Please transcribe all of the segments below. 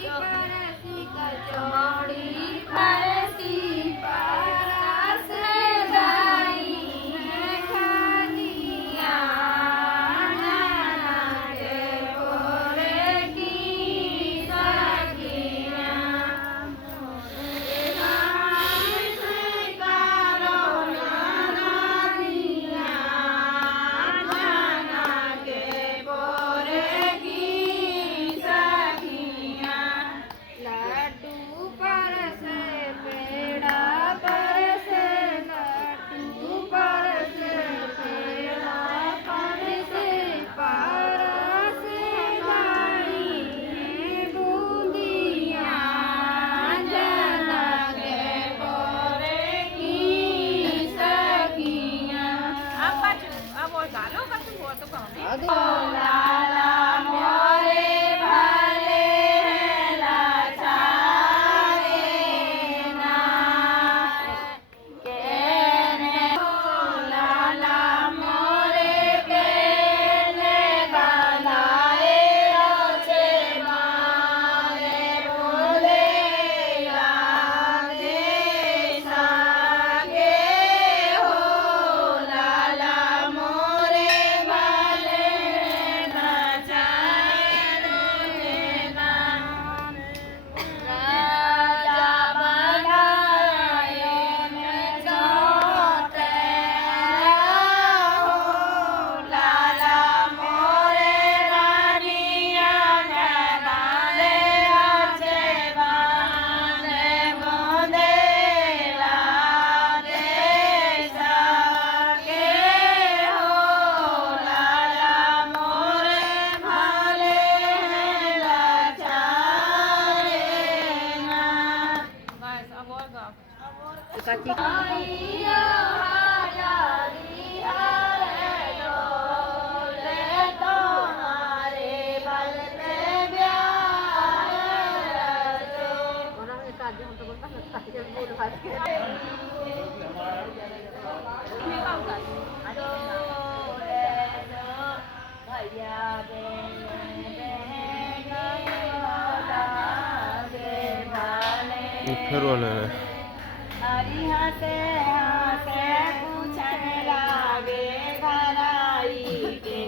परसी कचौड़ी परसी परस दाई है खनिया ननद पोरे की सखिया मोरे नाम से करो ननदिया ननद पोरे की सखिया लड्डू परसे पेड़ा परसे लड्डू परसे पेड़ा परसे परसे दाई बूंदिया जनक पोरे की सखिया लाला मोरे भले लाचारे नाय केने लाला मोरे केने बनाए रोचे मारे बोले लागे सागे हो लाला मोरे भले लाचारे नाय राजा बनाए में जोते हो लाला मोरे रानिया डाले आचे बाने बोंदे लागे सागे हो लाला मोरे भले लाचारे ना आइया हजारी हरे डोले तुम्हारे बल पे ब्याह भैया फिर वाले हरी हंसे हंसे पूछन लागे घराई के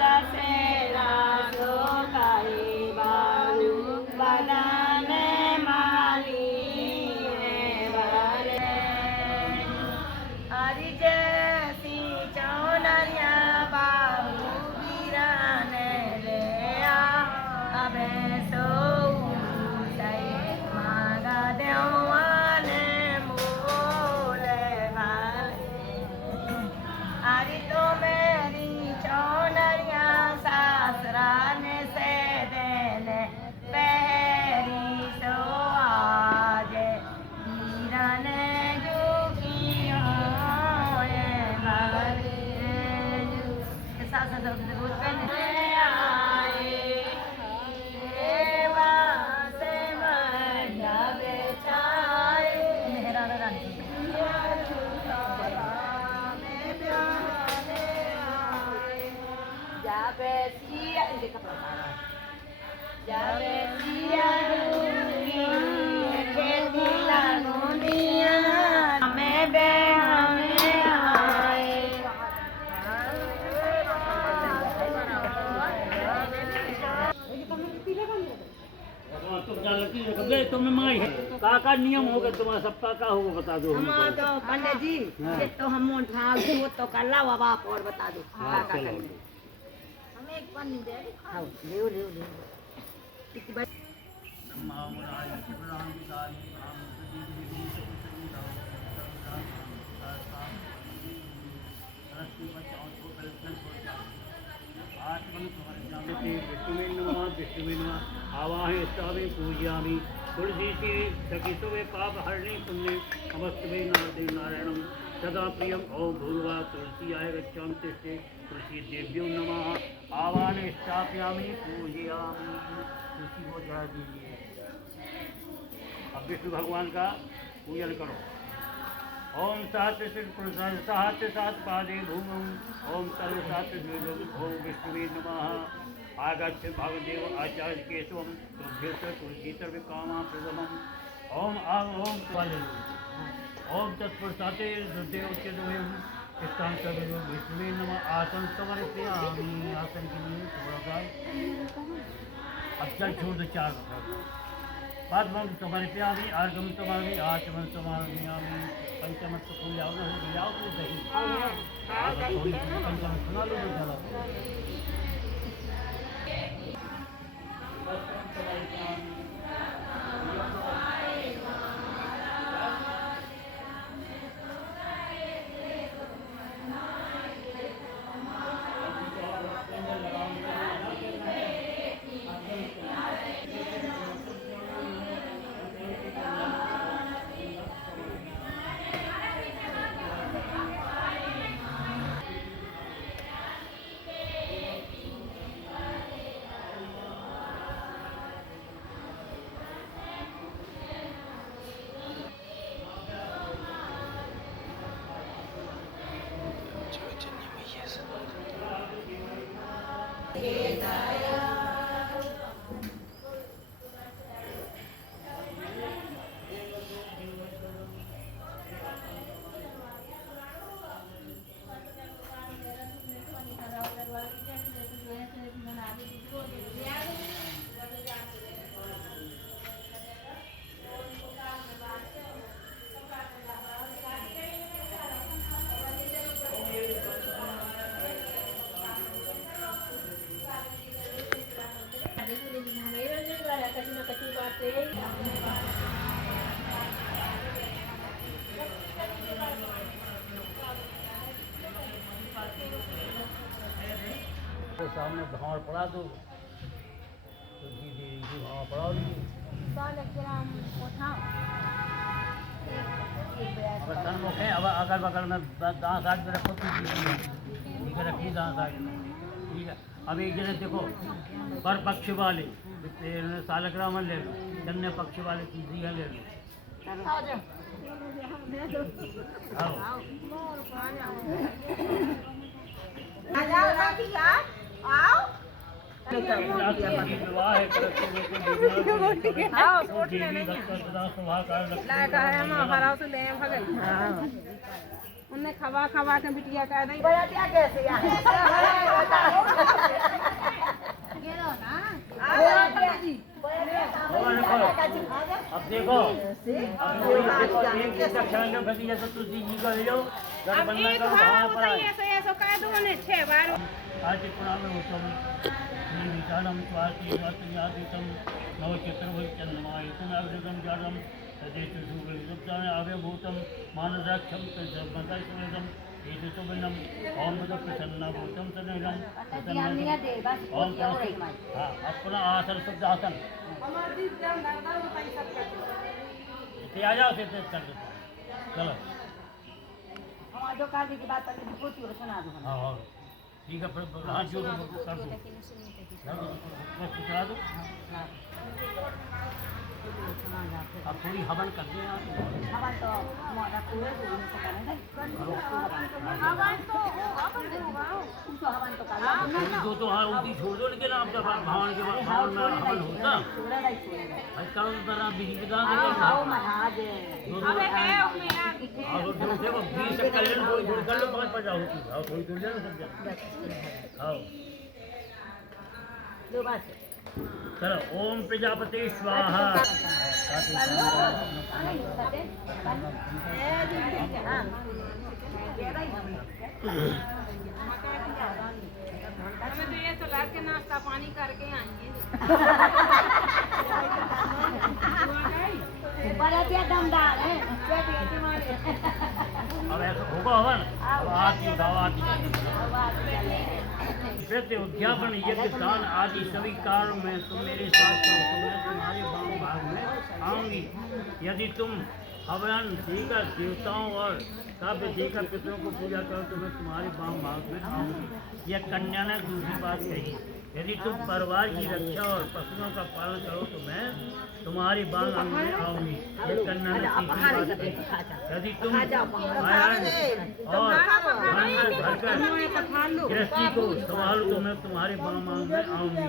ससेरा सोकाई बालू बनाने माली वाले हरी जैसी चौनरिया बाबू वीराने ले आ अबे सो मागा देवाने मोले भाले अरे तो मेरी चौनरिया सासराने से देने पहरी सो आजे वीराने जो की होए भाले सास दूध पहने आए देवा से मंडा बेचाए मेहरा रानी जाबे सिया इनके कपड़ा जाबे सिया दूंगी खेती लानुनिया हमें बे हमें आए तुम जानती हो कब तुम्हें माई है का नियम होगा तुम्हारा सबका का होगा बता दो हमारा तो पंडित जी ये तो हम तो कर ला बाप और बता दो हाँ, का चलो। हमें एक पन्नी दे हाँ ले ले ले कितनी बार आवाहे स्थावे पूजयामि तुलसी सखितवे पाप हरणे पुण्य नमस्ते नारायणं सदा प्रियम ओम भूर्वा तुलसीयाय गच्छामि तिष्ठे तुलसी देव्यो नमः आवाहने स्थापयामि पूजयामि तुलसी को जला दीजिए। अब विष्णु भगवान का पूजन करो। ओम सात पादे भूमि ओम सर्व सात ओम विष्णुवे नमः आगच्छ भगदेव आचार्य केशवम तुभ्यश्च तुलसीतर विकामा प्रथमम ओम आम ओम वाले ओम तत्पुरुषाते रुद्रेव च द्वयम स्थान सर्वे विष्णुवे नमः आसन समर्पयामि आसन के लिए थोड़ा सा अब चल छोड़ दो 4 पद्मं समर्पयामि आर्घं समर्पयामि आचमन समर्पयामि पंचमत को फूल जाओ ना हो जाओ तो सही थोड़ी पंचमत सुना लो तो चलो सामने भावर पड़ा दो तो जी भावर पड़ा दीजिए अब अगल बगल में दांत साइड में रखो ठीक है रखिए दांत साइड में ठीक है। अब एक जने देखो पर पक्ष वाले सालग्राम ले लो कन्या पक्ष वाले तीसरी ले लो उन्हें खवा खवा के बिटिया कह दी कैसे अब देखो तुलसी जी का ले लो आज पुराण में उत्तम विचारम स्वास्थ्यम नवचित्रवचंदमायुतम अवृतम जातम तदेशुभूतम अव्यभूतम मानसाक्षम तदम एतुबिनम ओम प्रसन्नभूतम तनिलम ओम हाँ अपना आसन शुद्ध आसन आ जाओ फिर कर देते चलो जो काली की बात करके पूछी और सुना दो हाँ ठीक है फिर हाथ जोड़ कर दो अब थोड़ी हवन कर देना हवन तो मोटा पूरे से करेंगे हवन तो दो तो हाँ उल्टी छोड़ दो लेकिन आपका भवन के भवन में हवन होता कल तरह विधि विधान देखो 20 कल्याण थोड़ी कर लो 5 होती थोड़ी दूर जाना सब आओ चलो ओम प्रजापति स्वाहा हमें तो ये तो ला के नाश्ता पानी करके आएंगे दमदार है अब ऐसा होगा हवन आती उद्यापन यज्ञ दान आदि सभी कार्य में तुम मेरे साथ करो तो मैं तुम्हारे वाम भाग में आऊंगी। यदि तुम हवन देकर देवताओं और काव्य देकर पितरों को पूजा करो तो मैं तुम्हारे वाम भाग में आऊंगी। यह कन्या ने दूसरी बात कही, यदि तुम परिवार की रक्षा और पशुओं का पालन करो तो मैं तुम्हारी बांग में आऊंगी। यह कन्या ने तीसरी बात कही, यदि तुम और घर जाकर गृहस्थी को संभालो तो मैं तुम्हारे बाम में आऊंगी।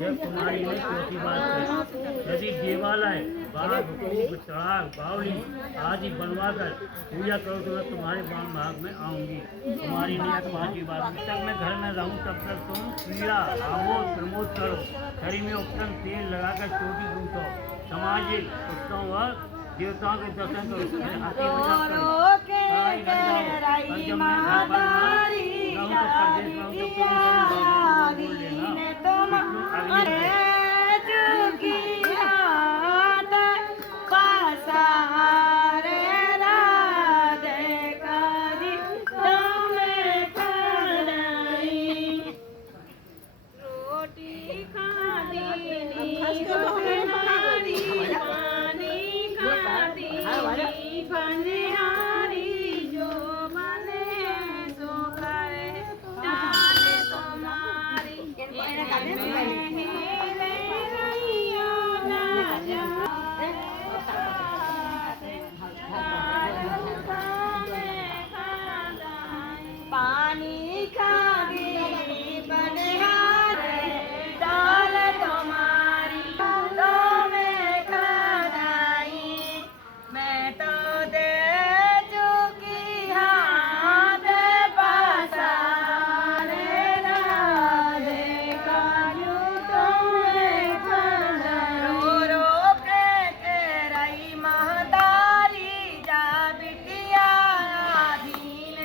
यह तुम्हारी में चौथी बात है। यदि देवालय बाघ को चढ़ाग बावली आदि बनवा कर पूजा करो तो मैं तुम्हारे बाम भाग में आऊंगी। तुम्हारी नियत पांचवी बात, जब तक मैं घर में रहूं तब तक तुम पीड़ा आमोद प्रमोद करो, शरीर में उपकरण तेल लगाकर चोटी गूंथो, सामाजिक उत्सव व देवताओं के दर्शन करो, हाथी मजाक करो, पढ़ाई कर जाओ, और जब मैं घर पर ना रहूं तो परदेश रहूं तो तुम बोल लेना। पानी खादी बनिहारे डाल तुम्हारी तो मैं खाई, मैं तो दे चुकी हाथ पसारे राधे काजू तुम्हें खाना। रो रो के रही महतारी जा बिटिया दीन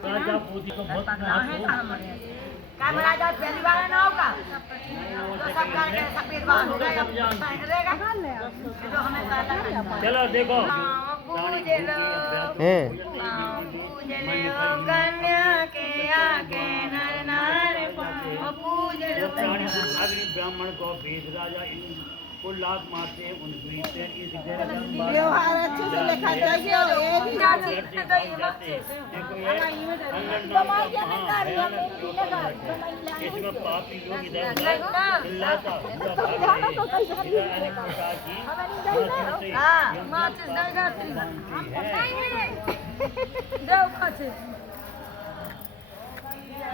राजा मोदी को बहुत क्या बोला जाए पहली बार ना होगा तो सब करके सफेद बाल हो गया रहेगा तो हमें चलो देखो पूजे लो कन्या के आगे नर नार पूजे लो ब्राह्मण को भेद राजा को लात मारते हैं उनकी व्यवहार अच्छे से लिखा चाहिए और एक ही इसमें पापी लोग इधर चिल्लाता अनेक प्रकार की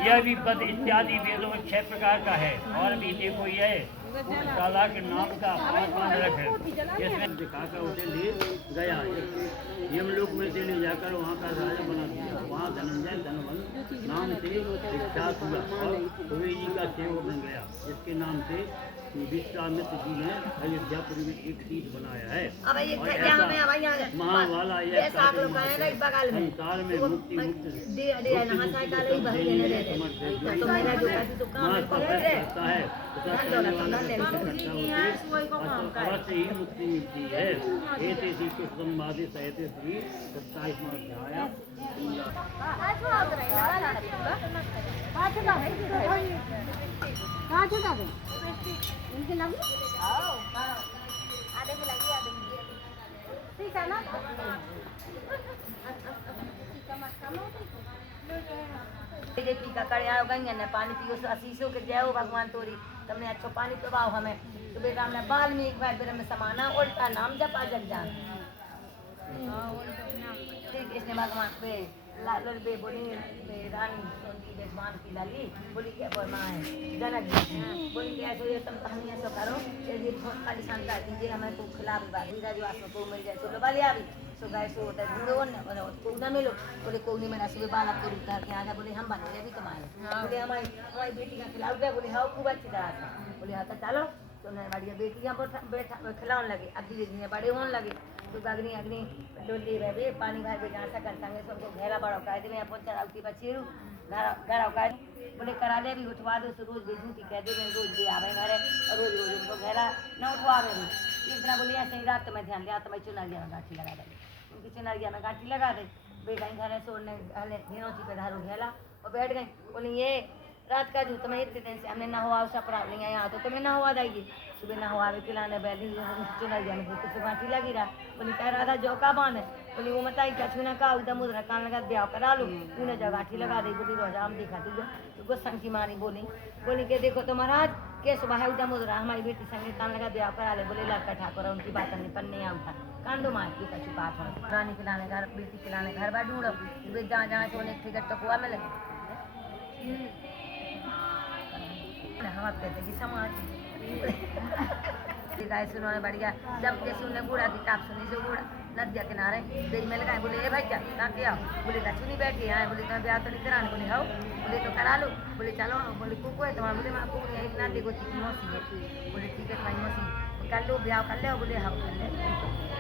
यह भी पद इत्यादि वेदों में 6 प्रकार का है। और भी देखो यह उपशाला के नाम का 5 नरक है, जिसमें दिखाकर उसे ले गया, यमलोक में से ले जाकर वहाँ का राजा बना दिया। वहाँ धनंजय धनवंत नाम से विख्यात हुआ और कुबेर जी का सेवक बन गया, जिसके नाम से विश्वामित्र जी ने अयोध्यापुरी में एक तीर्थ बनाया है। महावाला यह संसार में मुक्ति मुक्त है अवश्य ही मुक्ति मिलती है। ऐसे श्री कृष्ण संवादे सहते श्री 27वां अध्याय। गंगा पानी पियो आशीषों के जय हो भगवान तोरी तुमने अच्छो पानी पिवाओ हमें तो बेटा हमने वाल्मीकि भाई बेरे में समाना उल्टा नाम जपा जग जान श्री कृष्ण भगवान पे लाल बे बोली रानी सोनी बेजमान की लाली बोली क्या बोलना है जनक जी बोली क्या सो ये तुम कहानी ऐसा करो यदि बहुत परेशान कर दीजिए हमें तो खिलाफ बात जो आसमान को मिल जाए तो वाली अभी सो गाय सो होता है ढूंढो को ना मिलो बोले कोई मेरा सुबह बालक को उतार के आजा बोले हम बने भी तुम्हारे बोले हमारी बेटी का खिलाफ गया बोले हाँ खूब अच्छी तरह से बोले हाँ तो चलो तो बड़िया बेटियाँ बैठा खिलाने लगे अब धीरे धीरे बड़े होने लगे तो अग्नि अग्नि डोली रहे पानी भर के जहाँ कर संगे सबको घेरा बड़ा कर दे मैं पहुँचा राउती बचेरू घर कर बोले करा ले भी उठवा दो तो रोज भेजूँ कि कह दे मैं रोज भी आवे घरे और रोज रोज उनको घेरा न उठवा रहे एक तरह बोली ऐसे ही रात में ध्यान दिया तो मैं चुनरिया में गांठी लगा दी उनकी चुनरिया में गांठी लगा दी बेटा घर सोने घेरोची पे धारू घेला और बैठ गई बोली ये रात का जूत में इतने दिन से हमने नहवा उसा पड़ा लिया यहाँ तो तुम्हें नहवा देगी सुबह नहवावे खिलाने बैठी चुनरिया में कुछ गांठी लगी रहा बोली कह रहा था जो का बान है बोली वो मत आई क्या छूना का उधर मुद्रा कान लगा ब्याह करा लूँ तूने जो गांठी लगा दी बोली रोजा हम दिखा दी तो गुस्सन की मारी बोली के देखो तो महाराज के सुबह उधर मुद्रा हमारी बेटी संगे कान लगा ब्याह करा ले बोले लड़का ठाकुर उनकी बात नहीं पन्ने उठा कांडो मार की का छुपा था रानी खिलाने घर बेटी खिलाने घर बार ढूंढो जहाँ जहाँ सोने टिकट तो कुआ में लगे हम आप कहते कि समाज गाय सुनने बढ़िया जब के सुनने बूढ़ा की टाप सुनी से बूढ़ा नदिया किनारे बेई में लगाए बोले ए भाई क्या ना क्या बोले कचुनी बैठी है बोले तुम्हें ब्याह तो नहीं कराने बोले हाउ बोले तो करा लो बोले चलो बोले कुको है तुम्हारा बोले माँ कुको है इतना देखो की मौसी है बोले ठीक है तुम्हारी मौसी कर लो ब्याह कर ले बोले हाउ कर ले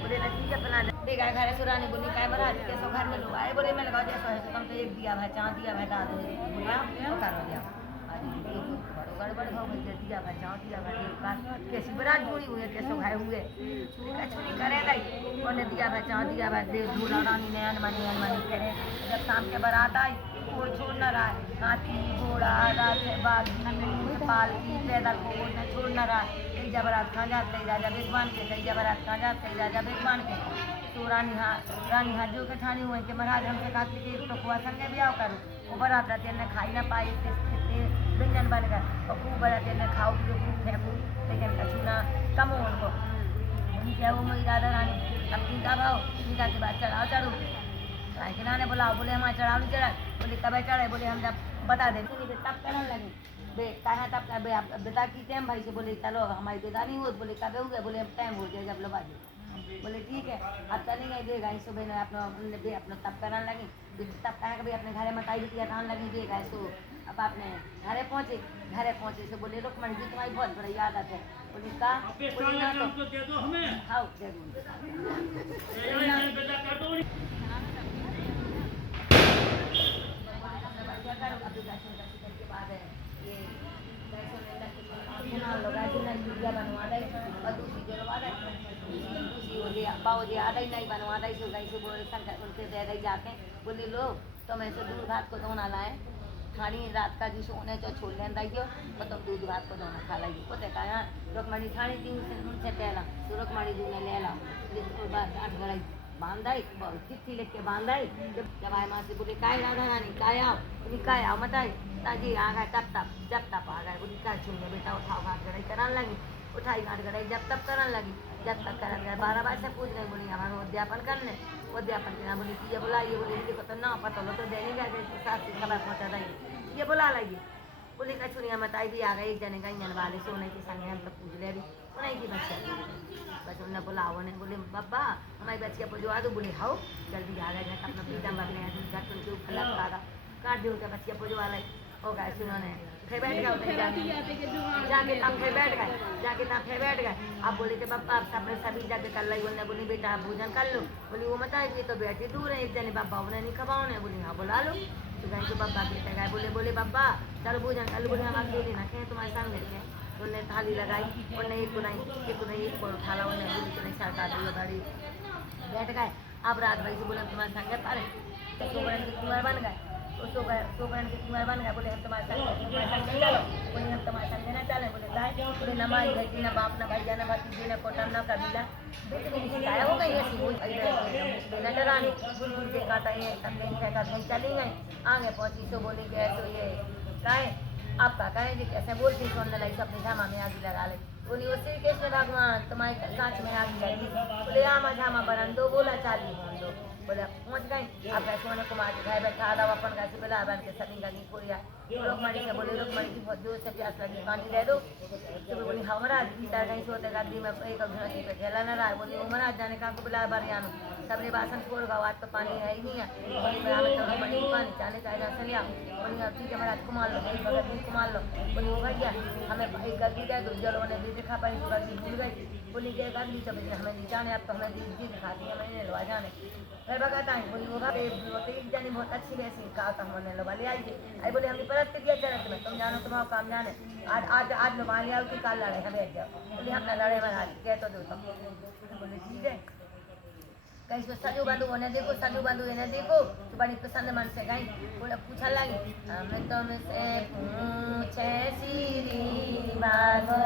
बोले ना ठीक है बना ले गाय घर सुरानी बोली काय महाराज कैसो घर में लोग आए बोले मैं लगाओ जैसा है कम तो एक दिया भाई चाँद दिया भाई दाद बोला वो करो दिया गड़बड़ हो गई दिया भाई चाँद दिया भाई कैसी बरात ढूंढी हुई है कैसे भाई हुए कछुनी करेगा उन्हें दिया भाई चाँद दिया भाई देव दूल्हा रानी ने अनमनी करे जब शाम के बारात आई कोई छोड़ न रहा है हाथी घोड़ा बाघी पालकी पैदल को न छोड़ न रहा है कई जबरात खा जाते राजा बेगवान के कई जबरात खा जाते राजा बेगवान के तो रानी हाजू के ठानी हुए कि महाराज हमसे कहा कि तो कुआ संगे भी आओ करो वो बरात रहते ने खाई ना पाई इतने व्यंजन बन गए और खूब बराते ने खाओ पियो खूब फेंकू लेकिन कछुना कम हो उनको उनकी क्या वो मेरी राधा रानी अब टीका भाओ टीका के बाद चढ़ाओ चढ़ो किनारे बुलाओ बोले हमारे चढ़ाओ नहीं चढ़ा बोले कब चढ़े बोले हम जब बता दें तब करने लगे बे कहा तब बे आप बेटा की टाइम भाई से बोले चलो हमारी बेटा नहीं हो बोले कब हो गए बोले हम टाइम हो जाए जब लगा दे बोले ठीक है अब चली गई दे गाय सुबह ने अपना तब कराने लगी तब कहा कभी अपने घरे मताई बिटिया खाने लगी दे गाय सो अब आपने घरे पहुँचे से बोले रुकमणी जी तुम्हारी बहुत बड़ी आदत है बोले का दे दो हमें हाँ दे दूँ के बाद ये बनवा दे और दूसरी जलवा दे दूसरी हो गया बाबू जी आधा ही नहीं बनवा दे सो गई से बोले शंकर उनसे दे रही जाके बोले लो तो मैं से दूध भात को धोना लाए खानी रात का जी सोने जो छोड़ लेन रही तो तुम दूध भात को धोना खा लाई को देखा यहाँ रुकमणी थानी दी उनसे पहला तो रुकमणी जी ने ले ला जिसके बाद 8 घड़ाई बांधाई चिट्ठी लिख के बांधाई जब आए माँ से बोले काय राधा रानी काय आओ बोली काय आओ मत आई ताजी आ गए जब तब आ गए बोली क्या छूने बेटा उठाओ घाट गड़ाई कराने लगी उठाई घाट गड़ाई जब तब कराने लगी जब तक कराने गए 12 बजे से पूछ रहे बोली हमारा उद्यापन करने उद्यापन करना बोली ये बुलाइए बोली देखो तो ना पता लो तो देने गए साथ से खबर पहुँचा देंगे ये बुला लाइए बोली का छुनिया मत आई भी आ गए एक जने गई वाले सोने के संगे हम लोग पूछ ले रही उन्हीं की बच्चा बस उन्हें बुलाओ ने बोले बाबा हमारी बच्चिया पुजवा दो बोले हाओ जल्दी आ गए अपना पीता बगने झट उनके ऊपर लगा काट दो उनका बच्चिया पुजवा लाई हो गए उन्होंने फिर बैठ गए जाके हम फिर बैठ गए अब बोले कि पापा आप सबने सभी जाके कर लाई बोलने बोली बेटा भोजन कर लो बोली वो मत आएगी तो बैठी दूर है एक जने पापा उन्हें नहीं खवाओ ने बोली हाँ बुला लो तो गए तो पापा बेटे गए बोले पापा चलो भोजन कर लो बोले हम आप लेना कहें तुम्हारे सामने लेके उन्होंने थाली लगाई उन्हें एक बुनाई एक और उठा ला उन्हें बोली तो नहीं सरका दी गाड़ी बैठ गए अब रात भाई से बोले तुम्हारे संगे पारे तो कुमार बन गए तो बहन के कुमार बन गए बोले हम तुम्हारे संग चलो बोले हम तुम्हारे संग ना चले बोले गाय बोले न माई बेटी न बाप न भैया न भतीजी न कोटा न कबीला बेटी मेरी शिकायत हो गई ऐसी न डरानी बुल के काटा ये कहीं चली गई आगे पहुँची तो बोली गए तो ये गाय आपका कहें जी कैसे बोलती सुनने लगी अपनी धामा में आगे लगा ले बोली वो श्री कृष्ण भगवान तुम्हारे कांच में आगे लगी बोले आमा झामा बरन दो बोला चाली बोल दो बोले पहुँच गई अब ऐसे मैंने कुमार के घर बैठा आधा अपन कैसे बोला बन के सभी लगी खोलिया रुकमणी से बोले रुकमणी की बहुत जोर से प्यास लगी पानी दे दो तो बोली हमारा भीतर गई सोते गद्दी में एक घड़ी पे खेला न रहा है बोली वो महाराज जाने कहाँ को बुलाया बरियानो सबने बासन खोल गवा आज तो पानी है ही नहीं है रुकमणी पानी चाले चाहे से लिया बोली अब ठीक है महाराज कुमार लो भगत कुमार लो बोली वो भैया हमें एक गलती गए तो जलों ने भी दिखा पाई तो गलती भूल गई बोली के गलती तो भैया हमें नहीं जाने अब तो हमें जी दिखाती है हमें नहीं लवा जाने कई बगाता है बोली वो एक जानी बहुत अच्छी रेसिंग कहा था हमने लो वाले आई आई बोले हमने परत के दिया चरत में तुम जानो तुम्हारा काम जाने आज लो मान लिया कि कल लड़े हमें बैठ जाओ बोले हम ना लड़े में हारी कह तो दो तुम बोले ठीक है कहीं तो सजू बंधु होने देखो सजू बंधु इन्हें देखो तो बड़ी पसंद मन से गई बोले पूछा लगी हमें तुमसे पूछे सीरी बागो